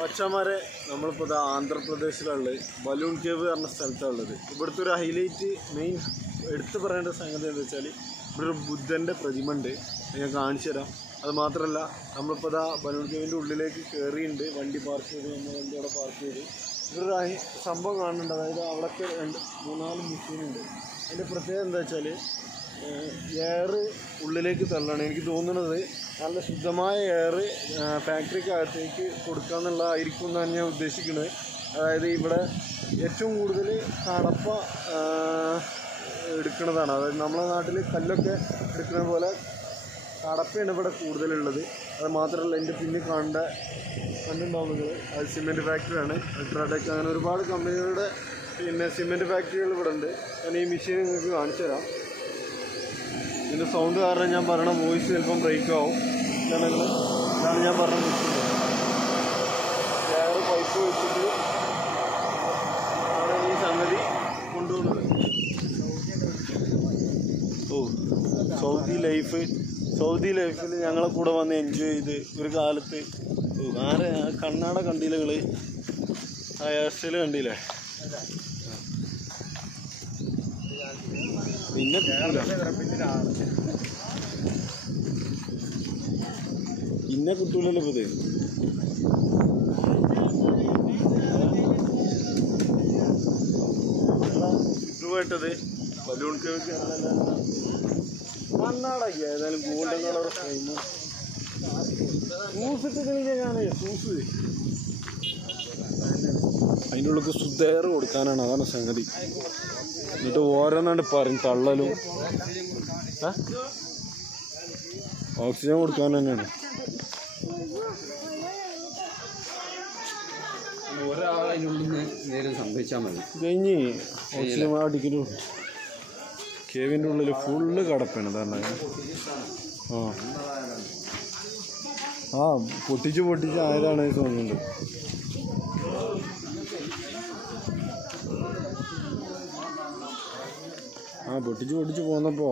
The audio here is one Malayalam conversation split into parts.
മച്ചാമാരെ നമ്മളിപ്പോൾ ആന്ധ്രാപ്രദേശിലുള്ളത് ബലൂൺ കേവ് പറഞ്ഞ സ്ഥലത്താണുള്ളത്. ഇവിടുത്തെ ഒരു ഹൈലൈറ്റ് മെയിൻ എടുത്തു പറയേണ്ട സംഗതി എന്താ വെച്ചാൽ ഇവിടെ ഒരു ബുദ്ധൻ്റെ പ്രതിമ ഉണ്ട്, ഞാൻ കാണിച്ചു തരാം. അത് മാത്രമല്ല നമ്മളിപ്പോൾ ബലൂൺ കേവിൻ്റെ ഉള്ളിലേക്ക് കയറിയിട്ടുണ്ട്, വണ്ടി പാർക്ക് ചെയ്ത് നമ്മൾ വണ്ടി അവിടെ പാർക്ക് ചെയ്ത് ഇതൊരു സംഭവം കാണുന്നുണ്ട്. അതായത് അവിടെയൊക്കെ 3-4 മെഷീനുണ്ട്. അതിൻ്റെ പ്രത്യേകത എന്താ വെച്ചാൽ എയർ ഉള്ളിലേക്ക് തള്ളണം. എനിക്ക് തോന്നുന്നത് നല്ല ശുദ്ധമായ എയർ ഫാക്ടറിക്കകത്തേക്ക് കൊടുക്കുക എന്നുള്ളതായിരിക്കും എന്നാണ് ഞാൻ ഉദ്ദേശിക്കുന്നത്. അതായത് ഇവിടെ ഏറ്റവും കൂടുതൽ കടപ്പ എടുക്കുന്നതാണ്. അതായത് നമ്മളെ നാട്ടിൽ കല്ലൊക്കെ എടുക്കുന്ന പോലെ കടപ്പയാണ് ഇവിടെ കൂടുതലുള്ളത്. അത് മാത്രമല്ല എൻ്റെ പിന്നിൽ കണ്ടുണ്ടാവുന്നത് അത് സിമെൻറ്റ് ഫാക്ടറിയാണ്. അൾട്രാടെക് അങ്ങനെ ഒരുപാട് കമ്പനികളുടെ സിമെൻറ്റ് ഫാക്ടറികൾ ഇവിടെ ഉണ്ട്. ഞാൻ ഈ മെഷീൻ നിങ്ങൾക്ക് കാണിച്ചു തരാം. ഇതിൻ്റെ സൗണ്ട് കാരണം ഞാൻ പറയണ വോയിസ് ചിലപ്പം ബ്രേക്ക് ആവും. ഇതാണ് ഞാൻ പറഞ്ഞ മെഷീൻ. എയർ പൈപ്പ് വെച്ചിട്ട് ആണ് ഈ സംഗതി കൊണ്ടുപോകുന്നത്. സൗദി ലൈഫിൽ ഞങ്ങളെ കൂടെ വന്ന് എൻജോയ് ചെയ്ത് ഒരു കാലത്ത് കണ്ണാട കണ്ടില്ല നിങ്ങൾ? ആ ഹെയർ സ്റ്റൈൽ കണ്ടില്ലേ? പിന്നെ കിട്ടൂലല്ലോ ഇത്. ചുറ്റുമായിട്ടത് ബലൂൺ കേവ് കണ്ണാടാക്കി. ഏതായാലും ഗോൾഡൻ കളർ ഫ്രെയിമും ഷൂസ് ഇട്ടിട്ട് ഞാൻ ഷൂസ് അതിൻ്റെ ഉള്ളിൽ സുധേർ കൊടുക്കാനാണ്. അതാണ് സംഗതി. എന്നിട്ട് ഓരോന്നാണ്ട് പറയും തള്ളലും ഓക്സിജൻ കൊടുക്കാൻ തന്നെയാണ്. ഒരാളതിനുള്ളിൽ നേരം സംഭവിച്ചാൽ മതി. കഴിഞ്ഞ് ഓക്സിജൻ അടിക്കലും. കേവിൻ്റെ ഉള്ളിൽ ഫുള്ള് കടപ്പാണ്. അതാണ് പൊട്ടിച്ച് ആയതാണ് തോന്നുന്നുണ്ട്. പൊട്ടിച്ച് പോന്നപ്പോ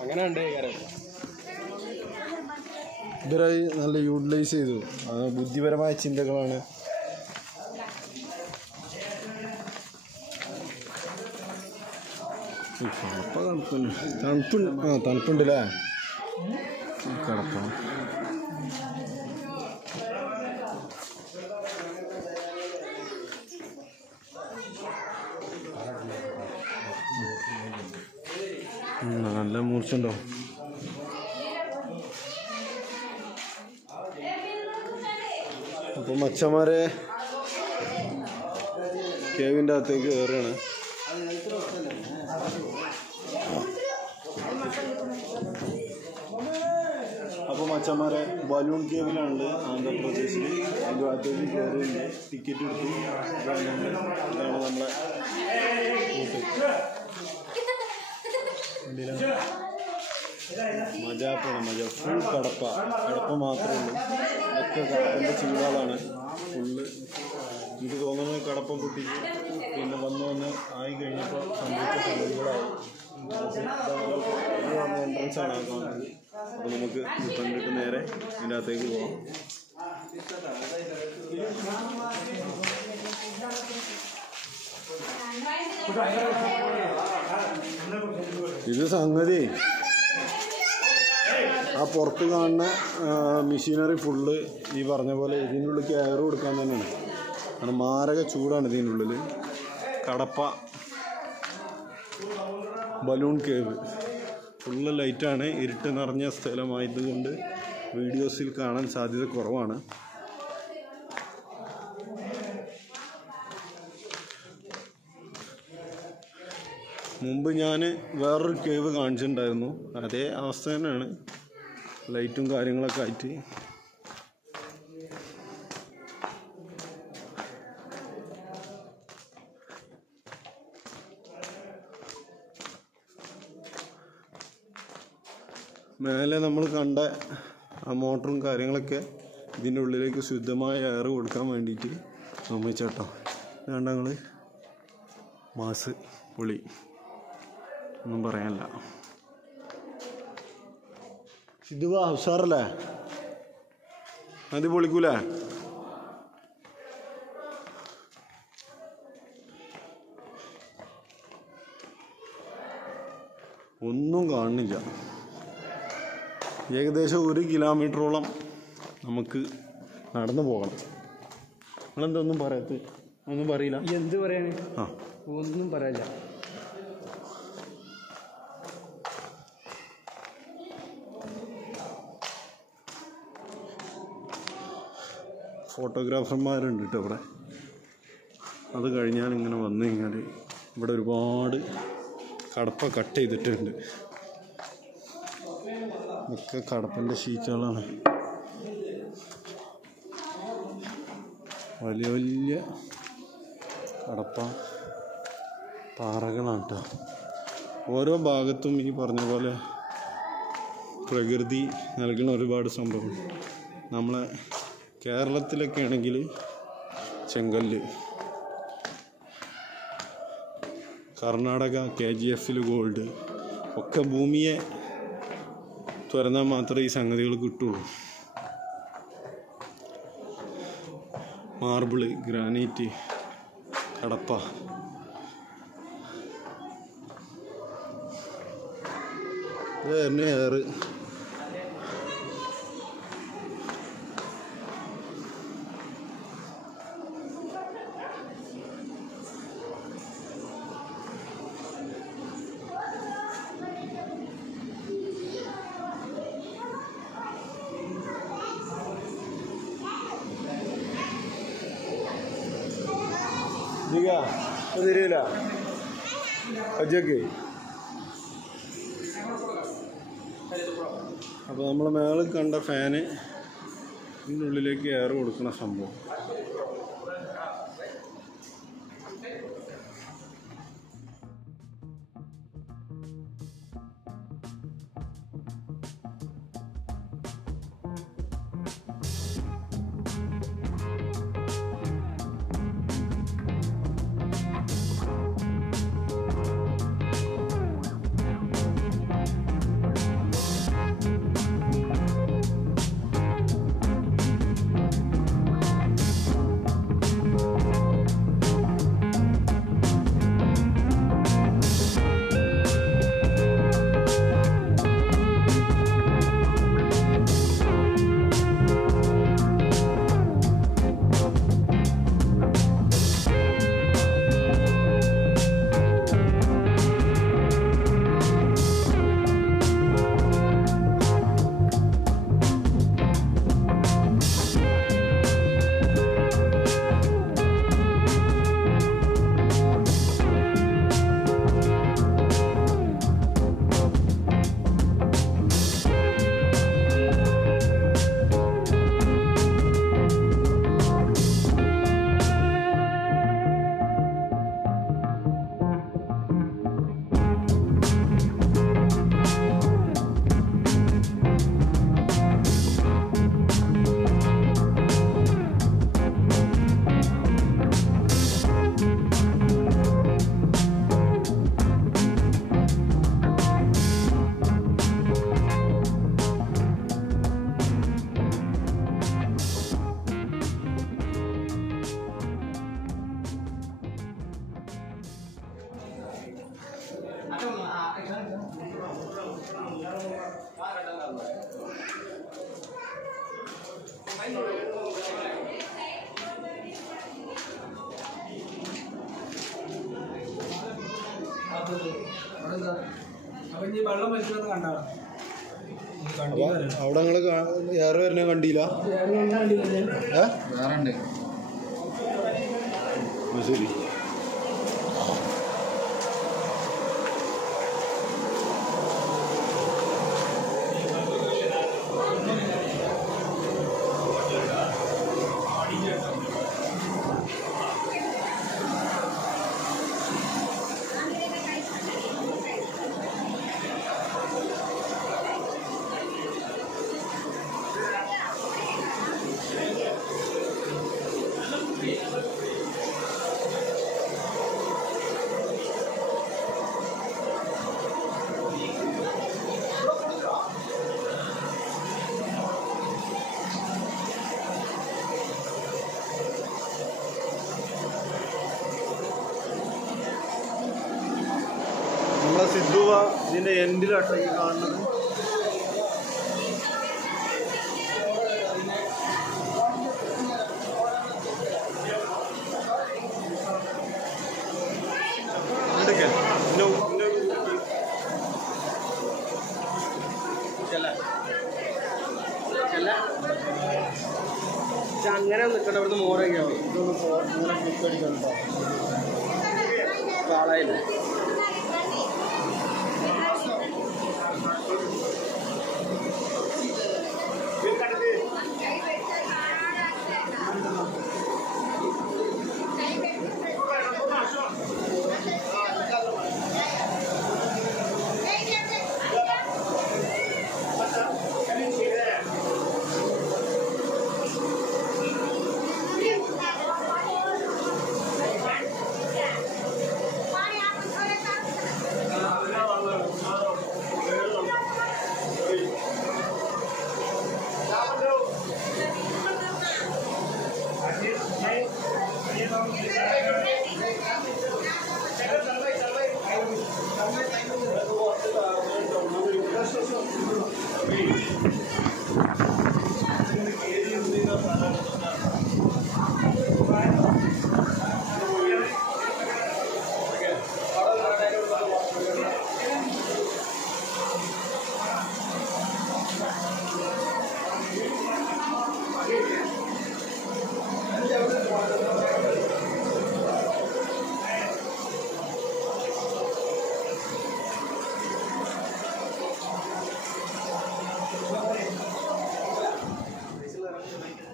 അങ്ങനെ ഉണ്ട്. ഇവരായി നല്ല യൂട്ടിലൈസ് ചെയ്തു. ബുദ്ധിപരമായ ചിന്തകളാണ്. തണുപ്പുണ്ടല്ലേ കടപ്പ. നല്ല മൂർച്ചുണ്ടോ? അപ്പോൾ മച്ചന്മാരെ കേവിൻ്റെ അകത്തേക്ക് കയറുകയാണ്. അപ്പോൾ മച്ചന്മാരെ ബലൂൺ കേവിലാണുള്ളത് ആന്ധ്രാപ്രദേശിൽ. അതിൻ്റെ അകത്തേക്ക് കയറിയുണ്ട്, ടിക്കറ്റ് എടുത്തു. ഇതാണ് നമ്മളെ മജ ഫുൾ കടപ്പ മാത്രമേ ഉള്ളൂ. ഒക്കെ കടപ്പൻ്റെ ചൂടാളാണ് ഫുള്ള്. എനിക്ക് തോന്നുന്നത് കടപ്പം പൊട്ടിച്ച് പിന്നെ വന്ന് ആയി കഴിഞ്ഞപ്പോൾ സംഭവിച്ച സംഗതികളായി. എൻട്രൻസ് ആണ് ആ കാണുന്നത്. അപ്പോൾ നമുക്ക് കണ്ടിട്ട് നേരെ ഇതിൻ്റെ അകത്തേക്ക് പോവാം. ഇത് സംഗതി ആ പുറത്ത് കാണുന്ന മെഷീനറി ഫുള്ള് ഈ പറഞ്ഞ പോലെ ഇതിൻ്റെ ഉള്ളിലേക്ക് എയർ കൊടുക്കാൻ തന്നെയാണ്. കാരണം മാരക ചൂടാണ് ഇതിൻ്റെ ഉള്ളിൽ. കടപ്പ ബലൂൺ കേവ് ഫുള്ള് ലൈറ്റാണ്. ഇരുട്ട് നിറഞ്ഞ സ്ഥലമായതുകൊണ്ട് വീഡിയോസിൽ കാണാൻ സാധ്യത കുറവാണ്. മുമ്പ് ഞാൻ വേറൊരു കേവ് കാണിച്ചിട്ടുണ്ടായിരുന്നു. അതേ അവസ്ഥ തന്നെയാണ്, ലൈറ്റും കാര്യങ്ങളൊക്കെ ആയിട്ട്. മേലെ നമ്മൾ കണ്ട ആ മോട്ടറും കാര്യങ്ങളൊക്കെ ഇതിൻ്റെ ഉള്ളിലേക്ക് ശുദ്ധമായ എയർ കൊടുക്കാൻ വേണ്ടിയിട്ട് സമ്മതിച്ചേട്ടോ. വേണ്ട ഞങ്ങൾ മാസ് പൊളി ഒന്നും പറയാനില്ല. സിദ്ധുവാ ഉഷാറല്ലേ? അത് പൊളിക്കൂലേ? ഒന്നും കാണുന്നില്ല. ഏകദേശം 1 കിലോമീറ്ററോളം നമുക്ക് നടന്നു പോകണം. നിങ്ങളെന്തൊന്നും പറയാത്ത? ഒന്നും പറയില്ല? എന്ത് പറയാണ്? ഒന്നും പറയാനില്ല. ഫോട്ടോഗ്രാഫർമാരുണ്ട് കേട്ടോ ഇവിടെ. അത് കഴിഞ്ഞാൽ ഇങ്ങനെ വന്നു കഴിഞ്ഞാൽ ഇവിടെ ഒരുപാട് കടപ്പ കട്ട് ചെയ്തിട്ടുണ്ട്. ഒക്കെ കടപ്പൻ്റെ ഷീറ്റുകളാണ്. വലിയ വലിയ കടപ്പ പാറകളാണ് കേട്ടോ. ഓരോ ഭാഗത്തും ഈ പറഞ്ഞ പോലെ പ്രകൃതി നൽകുന്ന ഒരുപാട് സംഭവം. നമ്മളെ കേരളത്തിലൊക്കെ ആണെങ്കിൽ ചെങ്കല്ല്, കർണാടക KGF ഗോൾഡ് ഒക്കെ ഭൂമിയെ തുറന്നാൽ മാത്രമേ ഈ സംഗതികൾ കിട്ടുള്ളൂ. Marble, granite, Kadapa. ഇത് തന്നെ ഏറ്. തിരിയില്ല അജക്ക്. അപ്പോൾ നമ്മൾ മേളിൽ കണ്ട ഫാന് ഇതിനുള്ളിലേക്ക് എയർ കൊടുക്കുന്ന സംഭവം. അവിടെ നിങ്ങൾ ഏറെ വരുന്ന കണ്ടില്ല? ശരി. ഇതിൻ്റെ എൻഡിലാട്ടോ ഈ കാണുന്നത്. അങ്ങനെ നിൽക്കണ്ട ഇവിടുന്ന് മോറൊക്കെയാണ് കാളായില്ലേ.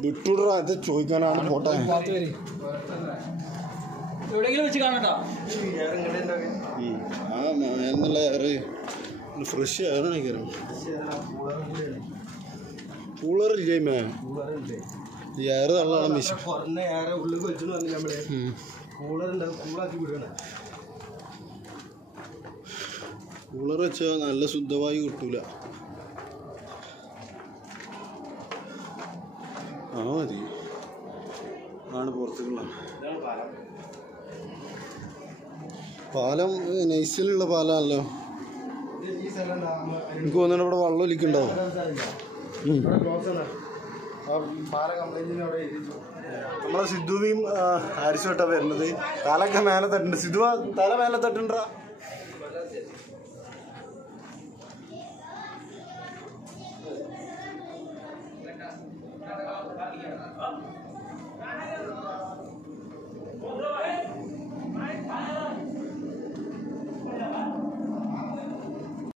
വിട്ടൂടാ, ഇത് ചോദിക്കാനാണ് പോട്ടെ. എവിടെയെങ്കിലും വെച്ച് കാണട്ടോ. എന്നുള്ള ഫ്രഷ് ആണ് കൂളറില്ലേ മേ ഏറെ തള്ളാണ് മിഷൻ ഉള്ളിൽ വെച്ചു നമ്മള് കൂളറുണ്ട്, കൂളാക്കി വിടണം. കൂളർ വെച്ചാൽ നല്ല ശുദ്ധവായു കിട്ടൂല. ആ മതി ആണ് പുറത്തേക്കുള്ള പാലം. നൈസിലുള്ള പാലാണല്ലോ. എനിക്ക് തോന്നുന്നു ഇവിടെ വെള്ളം ഒലിക്കുണ്ടാവും. നമ്മളെ സിദ്ധുവിയും ഹാരിസുമായിട്ടാ വരുന്നത്. തലൊക്കെ മേലെ തട്ടുണ്ട്. സിദ്ധു തല മേലെ തട്ടുണ്ടാ.